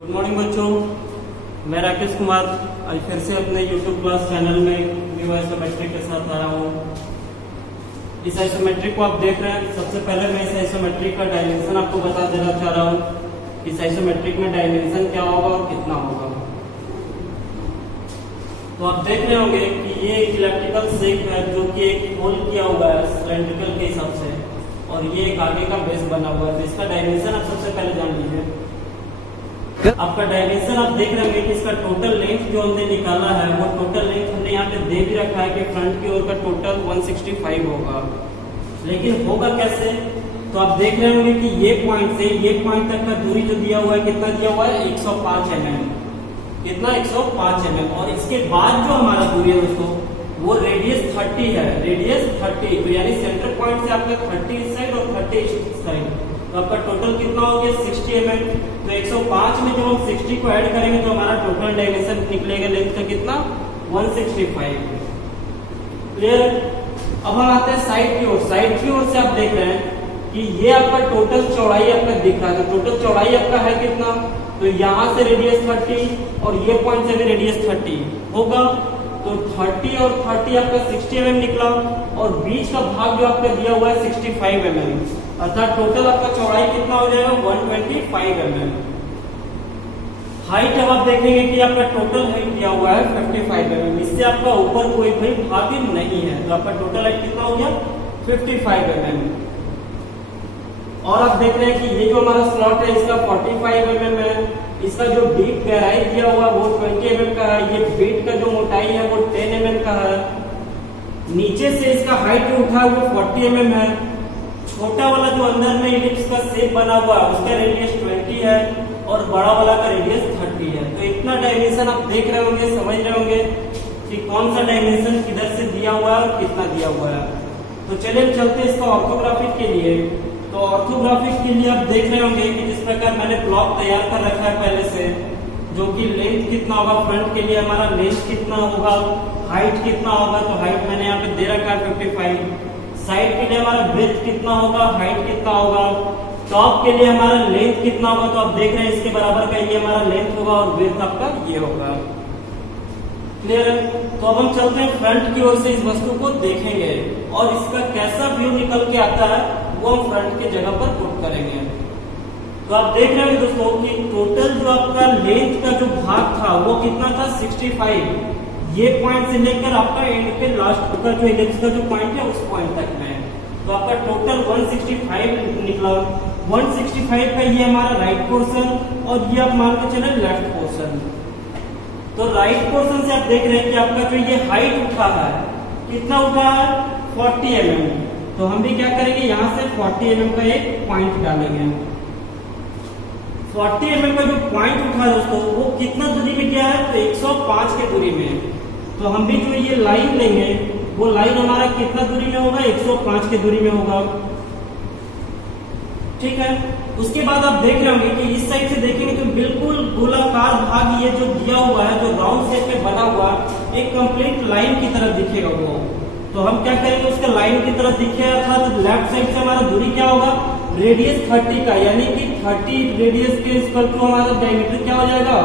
Good morning बच्चों, मैं राकेश कुमार आज फिर से अपने YouTube क्लास चैनल में न्यू आइसोमेट्रिक के साथ आ रहा हूँ। इस आइसोमेट्रिक को आप देख रहे हैं। सबसे पहले मैं इस आइसोमेट्रिक का डायमेंशन आपको बता देना चाह रहा हूँ। इस आइसोमेट्रिक में डायमेंशन क्या होगा और कितना होगा। तो आप देख रहे होंगे कि ये एक इलेक्ट्रिकल शेप है जो कि एक होल किया हुआ है सिलेंड्रिकल के हिसाब से, और ये एक आगे का बेस बना हुआ है। तो इसका डायमेंशन आप सबसे पहले जान लीजिए। आपका डायमेंशन आप देख रहे होंगे कि इसका टोटल लेंथ जो हमने निकाला है वो टोटल लेंथ हमने यहाँ पे दे भी रखा है कि फ्रंट की ओर का टोटल 165 होगा। लेकिन होगा कैसे, तो आप देख रहे होंगे कि ये पॉइंट से ये पॉइंट तक का दूरी जो दिया हुआ है कितना दिया हुआ है 105 mm। कितना 105 mm। और इसके बाद जो हमारा दूरी है दोस्तों वो रेडियस 30 है। रेडियस 30 तो यानी सेंटर पॉइंट से आपका 30 इस साइड और 30 इस साइड, तो आपका टोटल कितना हो गया 60 mm। तो 105 में जब हम 60 को ऐड करेंगे तो हमारा टोटल डायमेंशन निकलेगा लेंथ का कितना 165। क्लियर। अब हम आते हैं साइड की ओर। साइड की ओर से आप देख रहे हैं कि ये आपका टोटल चौड़ाई आपका दिख रहा है। तो टोटल चौड़ाई आपका है कितना, तो यहाँ से रेडियस 30 और ये पॉइंट से भी रेडियस 30 होगा। तो 30 और 30 आपका 60 mm निकला, और बीच का भाग जो आपका दिया हुआ है 65 mm, अर्थात टोटल आपका चौड़ाई कितना हो जाएगा 125 mm। हाइट अब आप देखेंगे कि आपका टोटल हाइट दिया हुआ है 55 mm। इससे आपका ऊपर कोई भी भाग नहीं है, तो आपका टोटल हाइट कितना हो गया 55 mm। और आप देख रहे हैं कि ये जो हमारा स्लॉट है इसका 45 mm है। इसका जो डीप गहराई दिया हुआ वो 20 mm का है। ये बीट का जो मोटाई है वो 10 mm का है। नीचे से इसका हाइट जो उठा है वो 40 mm है। छोटा वाला जो अंदर में इलिप्स का शेप बना हुआ है उसका रेडियस 20 है और बड़ा वाला का रेडियस 30 है। तो इतना डायमेंशन आप देख रहे होंगे, समझ रहे होंगे कि कौन सा डायमेंशन किधर से दिया हुआ है और कितना दिया हुआ है। तो चलिए चलते हैं इसका ऑर्थोग्राफिक के लिए। तो ऑर्थोग्राफिक के लिए आप देख रहे होंगे कि जिस प्रकार मैंने ब्लॉक तैयार कर रखा है पहले से, जो कि लेंथ कितना होगा, फ्रंट के लिए हमारा लेंथ कितना होगा, हाइट कितना होगा, तो हाइट मैंने यहाँ पे दे रखा है 55। साइड के लिए हमारा ब्रेथ कितना होगा, हाइट कितना होगा, टॉप के लिए हमारा लेंथ कितना होगा, तो आप देख रहे हैं इसके बराबर का ये हमारा लेंथ होगा और ब्रेथ आपका ये होगा। क्लियर है। तो अब हम चलते हैं फ्रंट की ओर से इस वस्तु को देखेंगे और इसका कैसा व्यू निकल के आता है वो हम फ्रंट के जगह पर पुट करेंगे। तो आप देख रहे हैं दोस्तों कि टोटल जो आपका लेंथ का जो भाग था वो कितना था 65। ये पॉइंट से लेकर आपका एंड पे लास्ट का जो इलिप्स का जो पॉइंट है उस पॉइंट तक में, तो आपका टोटल 165 निकला। 165 का ये हमारा राइट पोर्शन और ये आप मान के चले लेफ्ट पोर्शन। तो राइट पोर्शन से आप देख रहे हैं कि आपका जो ये हाइट उठा है कितना उठा है 40 mm। तो हम भी क्या करेंगे यहाँ से 40 mm का एक पॉइंट डालेंगे। 40 mm का जो पॉइंट उठा है दोस्तों वो कितना दूरी में गया है, तो 105 के दूरी में। तो हम भी जो ये लाइन लेंगे वो लाइन हमारा कितना दूरी में होगा 105 के दूरी में होगा। ठीक है। उसके बाद आप देख रहे होंगे कि इस साइड से देखेंगे तो बिल्कुल गोलाकार भाग ये जो दिया हुआ है जो राउंड शेप में बना हुआ एक कंप्लीट लाइन की तरह दिखेगा वो। तो हम क्या करेंगे उसका लाइन की तरफ दिखे, अर्थात लेफ्ट साइड से हमारा दूरी क्या होगा रेडियस 30 का, यानी कि 30 रेडियस के इक्वल टू हमारा डायमीटर क्या हो जाएगा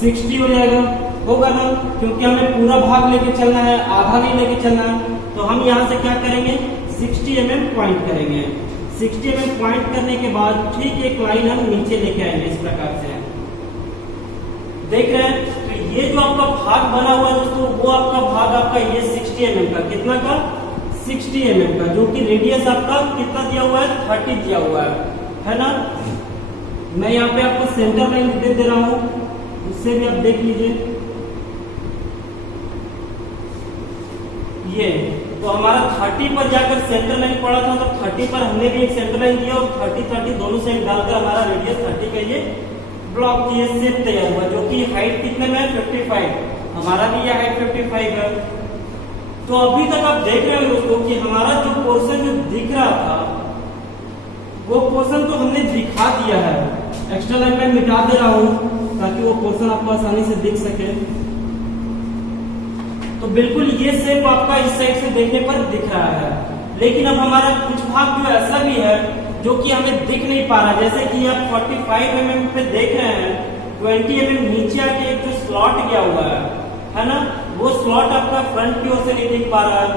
60 हो जाएगा। होगा ना, क्योंकि हमें पूरा भाग लेके चलना है, आधा नहीं लेके चलना है। तो हम यहाँ से क्या करेंगे 60 mm पॉइंट करेंगे। 60 mm पॉइंट करने के बाद ठीक एक लाइन हम नीचे लेके आएंगे इस प्रकार से। देख रहे हैं तो ये जो आपका भाग बना हुआ है दोस्तों वो आपका भाग आपका ये 60 mm का, कितना का 60 mm का, जो कि रेडियस आपका कितना दिया हुआ है 30 दिया हुआ है ना। मैं यहाँ पे आपको सेंटर लाइन दे दे रहा हूँ, उससे भी आप देख लीजिए। ये तो हमारा 30 पर जाकर सेंटर लाइन पड़ा था, तो 30 पर हमने भी एक सेंटर लाइन दिया और 30 दोनों साइड डालकर हमारा रेडियस 30 का ये ब्लॉक की शेप तैयार हुआ, जो कि हाइट कितने में है 55। हमारा भी ये हाइट 55 है। तो अभी तक आप देख रहे हो दोस्तों कि हमारा जो पोर्शन जो दिख रहा था वो पोर्शन तो हमने दिखा दिया है। एक्स्ट्रा लाइन में मिटा दे रहा हूं ताकि वो पोर्शन आपको आसानी से दिख सके। तो बिल्कुल ये शेप आपका इस साइड से देखने पर दिख रहा है, लेकिन अब हमारा कुछ भाग जो ऐसा भी है जो कि हमें दिख नहीं पा रहा। जैसे कि आप 45 mm पे देख रहे हैं 20 mm नीचे आके एक जो स्लॉट गया हुआ है ना, वो स्लॉट आपका फ्रंट की ओर से नहीं दिख पा रहा है।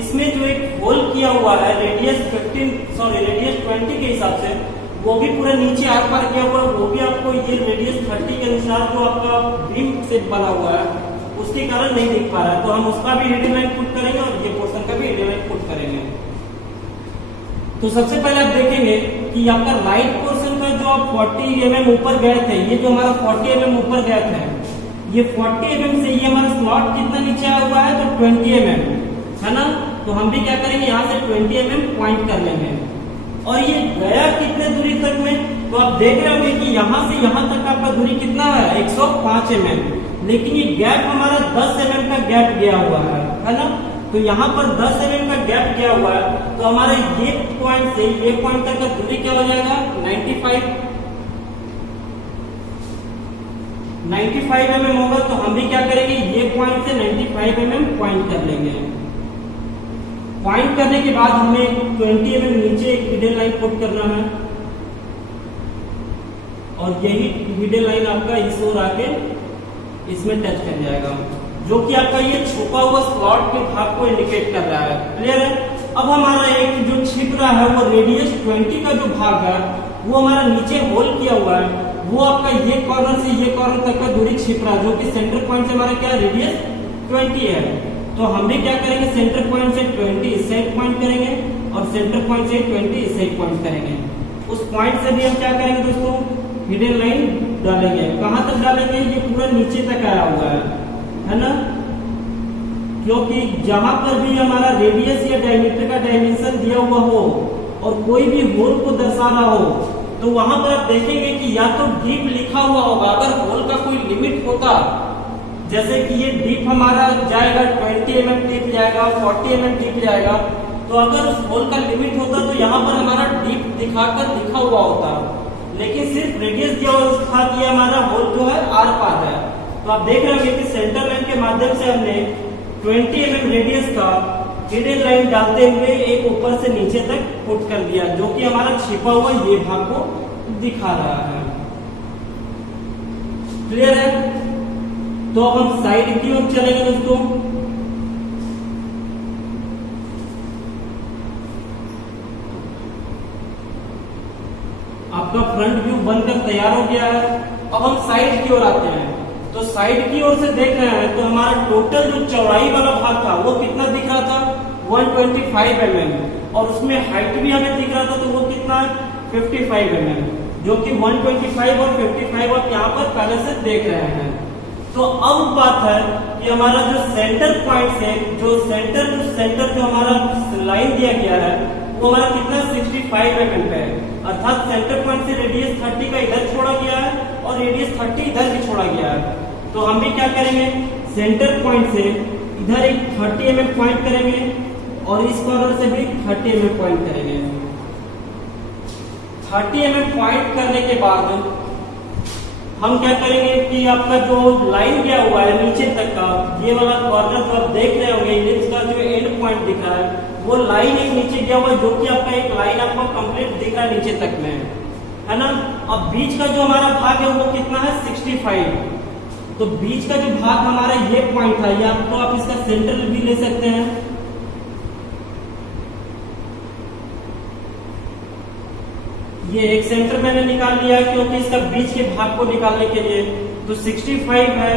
इसमें जो एक होल किया हुआ है रेडियस 20 के हिसाब से, वो भी पूरा नीचे आर पार किया हुआ है, वो भी आपको ये रेडियस 30 के अनुसार जो आपका बीम से बना हुआ है उसके कारण नहीं दिख पा रहा है। तो हम उसका भी रीडिंग लाइन पुट करेंगे और ये पोर्शन का भी रीडिंग लाइन पुट करेंगे। तो सबसे पहले आप देखेंगे कि आपका राइट पोर्शन का जो आप 40 mm ऊपर गए थे, ये जो हमारा 40 mm ऊपर गया था, ये 40 mm से ये हमारा स्लॉट कितना नीचे आया हुआ है, तो 20 mm है ना। तो हम भी क्या करेंगे, यहाँ से 20 mm पॉइंट कर लेंगे। और ये गया कितने दूरी तक में, तो आप देख रहे होंगे कि यहाँ से यहाँ तक आपका दूरी कितना है, 105 mm, लेकिन ये गैप हमारा 10 mm का गैप गया हुआ है ना। तो यहाँ पर 10 mm का गैप गया हुआ है, तो हमारे ये पॉइंट से ये पॉइंट तक का दूरी क्या हो जाएगा, 95 mm होगा। तो हम भी क्या करेंगे, ये पॉइंट से 95 mm पॉइंट कर लेंगे। पॉइंट करने के बाद हमें 20 mm नीचे एक हिडन लाइन पुट करना है, और यही हिडन लाइन आपका इस ओर आके इसमें टच कर जाएगा, जो कि आपका ये छुपा हुआ स्लॉट के भाग को इंडिकेट कर रहा है। क्लियर है। अब हमारा एक जो छिप रहा है वो रेडियस 20 का जो भाग है वो हमारा नीचे होल किया हुआ है, वो आपका ये कॉर्नर से ये कॉर्नर तक का दूरी छिप रहा है, जो कि सेंटर पॉइंट से हमारा क्या रेडियस 20 है। तो हम भी क्या करेंगे, सेंटर पॉइंट से 20 इस साइड पॉइंट करेंगे और सेंटर पॉइंट से 20 इस साइड पॉइंट करेंगे। उस पॉइंट से भी हम क्या करेंगे दोस्तों, हिडन लाइन डालेंगे। कहां तक डालेंगे, ये पूरा नीचे तक आया हुआ है ना, क्योंकि जहां पर भी हमारा रेडियस या डायमीटर का डायमेंशन दिया हुआ हो और कोई भी होल को दर्शा रहा हो, तो वहां पर आप देखेंगे कि या तो डीप लिखा हुआ होगा। अगर होल का कोई लिमिट होता, जैसे कि ये डीप हमारा जाएगा 20 mm डीप जाएगा, 40 mm डीप जाएगा, तो अगर उस होल का लिमिट होता तो यहाँ पर हमारा डीप दिखाकर लिखा हुआ होता, लेकिन सिर्फ रेडियस दिया हुआ था कि हमारा होल जो है आर पार है। तो आप देख रहे होंगे कि सेंटर लाइन के माध्यम से हमने 20 mm रेडियस का हिडन लाइन डालते हुए एक ऊपर से नीचे तक पुट कर दिया, जो कि हमारा छिपा हुआ ये भाग को दिखा रहा है। क्लियर है। तो अब हम साइड की ओर चलेंगे दोस्तों। आपका फ्रंट व्यू बनकर तैयार हो गया है। अब हम साइड की ओर आते हैं। तो साइड की ओर से देख रहे हैं तो हमारा टोटल जो चौड़ाई वाला भाग था वो कितना दिख रहा था, 125 mm, और उसमें हाइट भी हमें दिख रहा था, तो वो कितना है, 55 mm, जो कि 125 और 55 आप यहाँ पर पहले से देख रहे हैं। तो अब बात है कि हमारा जो सेंटर पॉइंट से जो सेंटर जो हमारा लाइन दिया गया है वो हमारा कितना 65 mm पे है, अर्थात सेंटर पॉइंट से रेडियस 30 का इधर छोड़ा गया है और रेडियस 30 इधर भी छोड़ा गया है। तो हम भी क्या करेंगे, सेंटर पॉइंट से इधर एक 30 mm पॉइंट करेंगे और इस कॉर्नर से भी 30 mm पॉइंट करेंगे। 30 mm पॉइंट करने के बाद हम क्या करेंगे कि आपका जो लाइन गया हुआ है नीचे तक का, ये वाला कॉर्नर जो आप देख रहे होंगे इलिप्स का जो एंड पॉइंट दिख रहा है, वो लाइन एक नीचे गया हुआ है, जो कि आपका एक लाइन आपको कंप्लीट दिख रहा है नीचे तक में, है ना। अब बीच का जो हमारा भाग है वो कितना है, 65। तो बीच का जो भाग हमारा ये पॉइंट था, ये आपको आप इसका सेंटर भी ले सकते हैं। ये एक सेंटर मैंने निकाल लिया है क्योंकि इसका बीच के भाग को निकालने के लिए, तो 65 है।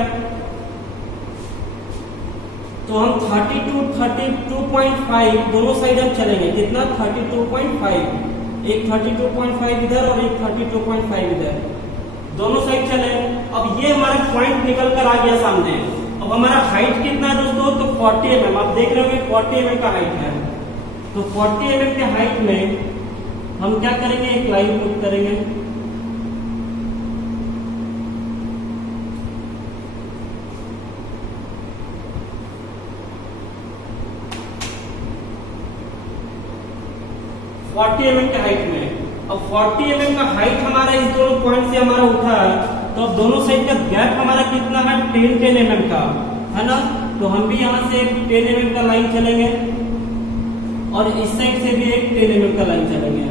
तो हम 32.5 दोनों साइड हम चलेंगे, कितना 32.5, एक 32.5 इधर और एक 32.5 इधर, दोनों साइड चले। अब ये हमारा पॉइंट निकल कर आ गया सामने। अब हमारा हाइट कितना है दोस्तों, तो 40 mm, आप देख रहे होंगे 40 mm का हाइट है। तो 40 mm के हाइट में हम क्या करेंगे, एक लाइन पुट करेंगे। mm के हाइट में। अब 40 mm का हाइट हमारा इस दोनों पॉइंट से हमारा उठा है, तो अब दोनों साइड का गैप हमारा कितना है, 10 mm का, है ना। तो हम भी यहां से 10 mm का लाइन चलेंगे और इस साइड से भी एक 10 mm का लाइन चलेंगे।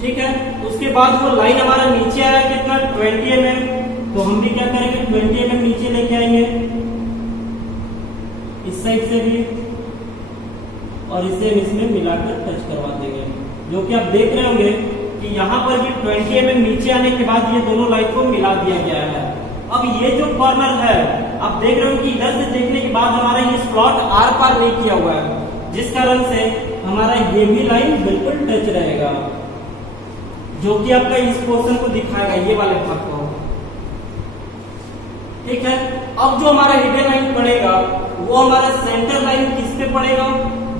ठीक है। उसके बाद वो लाइन हमारा नीचे आया कितना 20 mm, तो हम भी क्या करेंगे 20 mm नीचे लेके आएंगे इस साइड से भी, और इसे इसमें मिलाकर टच करवा देंगे। जो कि आप देख रहे होंगे कि यहाँ पर भी 20 mm नीचे आने के बाद ये दोनों लाइन को मिला दिया गया है। अब ये जो कॉर्नर है आप देख रहे हो कि इधर से देखने के बाद हमारा ये स्लॉट आर पार नहीं किया हुआ है, जिस कारण से हमारा ये भी लाइन बिल्कुल टच रहेगा, जो कि आपका इस पोर्शन को दिखाएगा, ये वाले भाग को। ठीक है। अब जो हमारा हिडन लाइन पड़ेगा वो हमारा सेंटर लाइन किस पे पड़ेगा,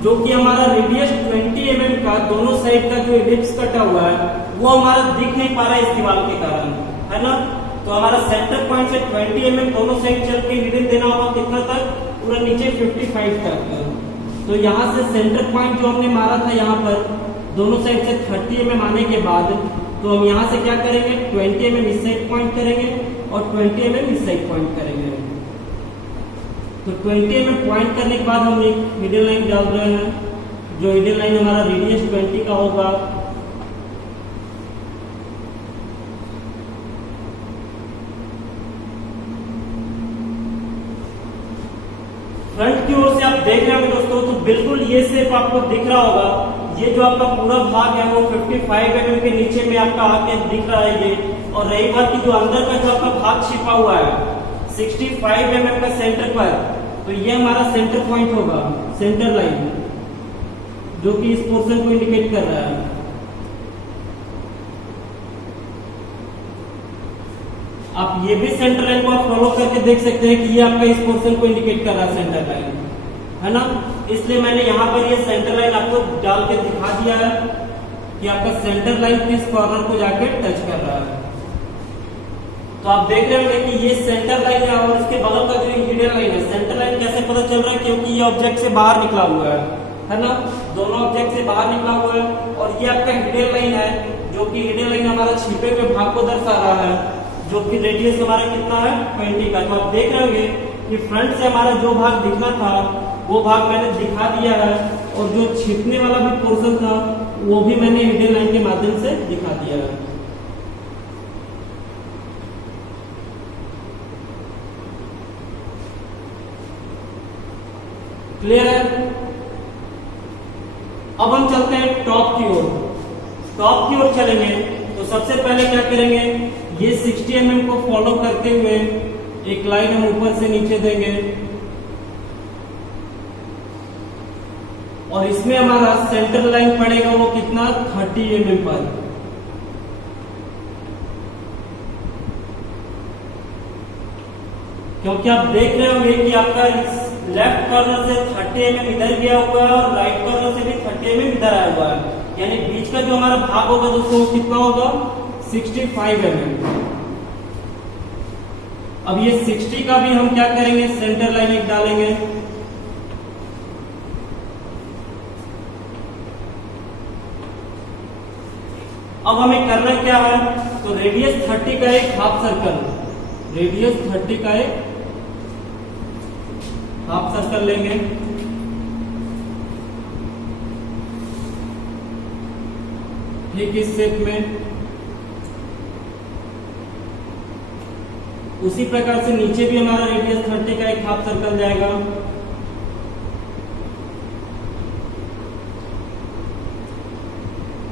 जो कि हमारा रेडियस 20 mm का दोनों साइड का जो इलिप्स कटा हुआ है वो हमारा दिख नहीं पा रहा है इस दीवार के कारण, है ना। तो हमारा सेंटर पॉइंट से 20 mm दोनों साइड चल के हिडन देना होगा कितना तक, पूरा नीचे 55 तक। तो यहाँ से सेंटर पॉइंट जो हमने मारा था यहाँ पर दोनों साइड से 30 mm आने के बाद, तो हम यहाँ से क्या करेंगे 20 mm इस साइड पॉइंट करेंगे और 20 mm इस साइड पॉइंट करेंगे। तो 20 mm पॉइंट करने के बाद हम एक हिडन लाइन डाल रहे हैं, जो हिडन लाइन हमारा रेडियस 20 का होगा। फ्रंट की ओर से आप देख रहे होंगे दोस्तों, तो बिल्कुल ये शेप आपको दिख रहा होगा। ये जो आपका पूरा भाग है वो 55 mm के नीचे में आपका आके दिख रहा है ये, और रही बात की जो अंदर का जो आपका भाग छिपा हुआ है 65 mm का सेंटर पर, तो ये हमारा सेंटर पॉइंट होगा, सेंटर लाइन, जो कि इस पोर्शन को इंडिकेट कर रहा है। आप ये भी सेंटर लाइन को आप फॉलो करके देख सकते हैं कि ये आपका इस पोर्शन को इंडिकेट कर रहा है सेंटर लाइन, है ना। इसलिए मैंने यहाँ पर ये सेंटर लाइन आपको डाल के दिखा दिया है कि आपका सेंटर लाइन किस कॉर्नर को जाके टच कर रहा है। तो आप देख रहे होंगे कि ये सेंटर लाइन है और इसके बगल का जो हिडन लाइन है, सेंटर लाइन कैसे पता चल रहा है, क्योंकि ये ऑब्जेक्ट से बाहर निकला हुआ है ना। दोनों ऑब्जेक्ट से बाहर निकला हुआ है, और ये आपका हिडन लाइन है, जो कि हिडन लाइन हमारा छिपे हुए भाग को दर्शा रहा है, जो कि रेडियस हमारा कितना है 20 का। तो आप देख रहे होंगे कि फ्रंट से हमारा जो भाग दिखना था वो भाग मैंने दिखा दिया है, और जो छिपने वाला भी पोर्शन था वो भी मैंने हिडन लाइन के माध्यम से दिखा दिया है। क्लियर है। अब हम चलते हैं टॉप की ओर। टॉप की ओर चलेंगे तो सबसे पहले क्या करेंगे, ये 60 mm को फॉलो करते हुए एक लाइन हम ऊपर से नीचे देंगे, और इसमें हमारा सेंटर लाइन पड़ेगा वो कितना 30 mm पर। क्योंकि आप देख रहे होंगे कि आपका लेफ्ट कॉर्नर से 30 mm इधर गया हुआ है और राइट कॉर्नर से भी 30 mm इधर आया हुआ है, यानी बीच का जो हमारा भाग होगा दोस्तों कितना होगा 65 mm। अब ये 60 का भी हम क्या करेंगे, सेंटर लाइन एक डालेंगे, अब हमें करना क्या है, तो रेडियस 30 का एक हाफ सर्कल, रेडियस 30 का एक हाफ सर्कल लेंगे, ठीक इस शेप में। उसी प्रकार से नीचे भी हमारा रेडियस 30 का एक हाफ सर्कल जाएगा,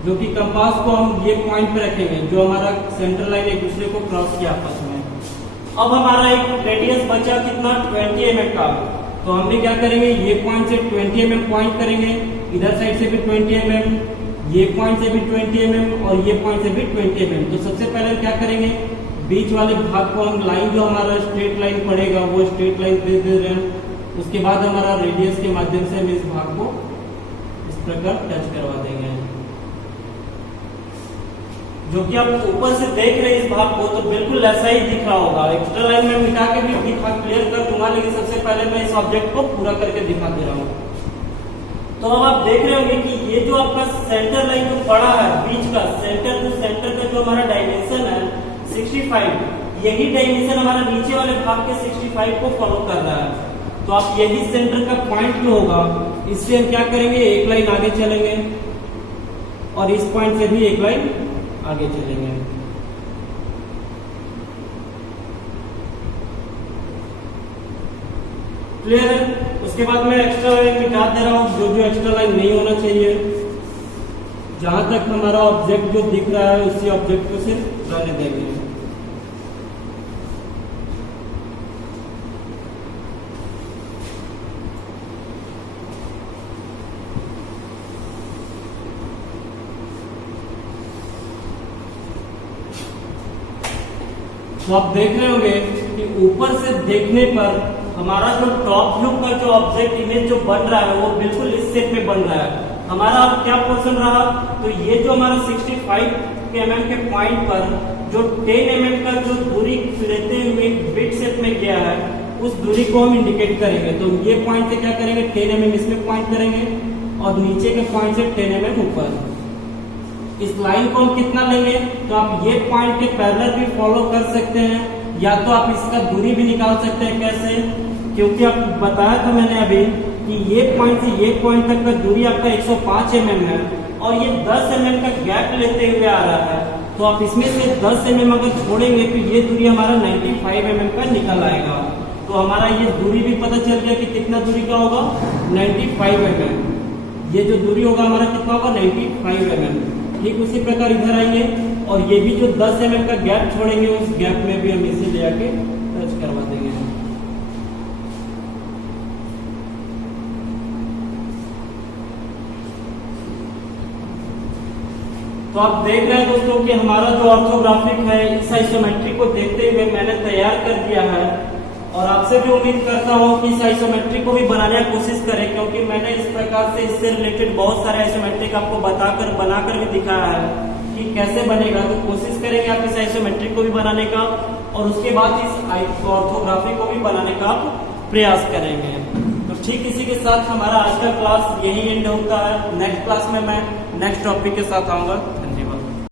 जो कि कंपास को हम ये पॉइंट पे रखेंगे जो हमारा सेंटर लाइन एक दूसरे को क्रॉस किया आपस में। अब हमारा एक रेडियस बचा कितना 20 mm का, तो हम भी क्या करेंगे, ये पॉइंट से 20 mm पॉइंट करेंगे, इधर साइड से भी 20 mm, ये पॉइंट से भी 20 mm और ये पॉइंट से भी 20 mm। तो सबसे पहले क्या करेंगे, बीच वाले भाग को हम लाइन जो हमारा स्ट्रेट लाइन पड़ेगा वो स्ट्रेट लाइन दे रहे हैं। उसके बाद हमारा रेडियस के माध्यम से हम इस भाग को इस प्रकार टच करवा देंगे, जो कि आप ऊपर से देख रहे हैं इस भाग को तो बिल्कुल ऐसा ही दिख रहा होगा। एक्स्ट्रा लाइन में मिटा के भी दिखा क्लियर कर दूंगा, लेकिन सबसे पहले मैं इस ऑब्जेक्ट को पूरा करके दिखा दे रहा हूँ। तो अब आप देख रहे होंगे कि ये जो आपका सेंटर लाइन जो पड़ा है बीच का, सेंटर टू सेंटर का जो हमारा डायमेंशन है 65, यही डायमेंशन हमारा नीचे वाले भाग के 65 को फॉलो कर रहा है। तो आप यही सेंटर का पॉइंट जो होगा इससे हम क्या करेंगे, एक लाइन आगे चलेंगे और इस पॉइंट से भी एक लाइन आगे चलेंगे। क्लियर है? उसके बाद मैं एक्स्ट्रा लाइन मिटा दे रहा हूँ, जो एक्स्ट्रा लाइन नहीं होना चाहिए। जहां तक हमारा ऑब्जेक्ट जो दिख रहा है उसी ऑब्जेक्ट को सिर्फ रहने देंगे। तो आप देख रहे होंगे कि ऊपर से देखने पर हमारा जो टॉप व्यू का जो ऑब्जेक्ट इमेज जो बन रहा है वो बिल्कुल इस शेप में बन रहा है। हमारा अब क्या पोर्शन रहा, तो ये जो हमारा 65 mm के पॉइंट पर जो 10 mm का जो दूरी लेते हुए बिट शेप में गया है उस दूरी को हम इंडिकेट करेंगे। तो ये पॉइंट से क्या करेंगे, 10 mm इसमें पॉइंट करेंगे और नीचे के पॉइंट से 10 mm ऊपर। इस लाइन को हम कितना लेंगे, तो आप ये पॉइंट के पैरेलल भी फॉलो कर सकते हैं, या तो आप इसका दूरी भी निकाल सकते हैं। कैसे, क्योंकि आप बताया था मैंने अभी कि ये पॉइंट से ये पॉइंट तक का दूरी आपका 105 mm है और ये 10 mm का गैप लेते हुए आ रहा है। तो आप इसमें से 10 mm अगर छोड़ेंगे तो ये दूरी हमारा 95 mm का निकल आएगा। तो हमारा ये दूरी भी पता चल गया कि कितना दूरी का होगा, 95 mm। ये जो दूरी होगा हमारा कितना होगा, 95 mm। ठीक उसी प्रकार इधर आएंगे और ये भी जो 10 mm का गैप छोड़ेंगे उस गैप में भी हम इसे ले आके टच करवा देंगे। तो आप देख रहे हैं दोस्तों कि हमारा जो ऑर्थोग्राफिक है इस आइसोमेट्री को देखते हुए मैंने तैयार कर दिया है और आपसे भी उम्मीद करता हूं कि इस आइसोमेट्री को भी बनाने की कोशिश करें, क्योंकि मैंने इस प्रकार से इससे रिलेटेड बहुत सारे आइसोमेट्रिक आपको बनाकर भी दिखाया है कि कैसे बनेगा। तो कोशिश करेंगे आप इस आइसोमेट्रिक को भी बनाने का और उसके बाद इस ऑर्थोग्राफी को भी बनाने का प्रयास करेंगे। तो ठीक इसी के साथ हमारा आज का क्लास यही एंड होता है। नेक्स्ट क्लास में मैं नेक्स्ट टॉपिक के साथ आऊंगा।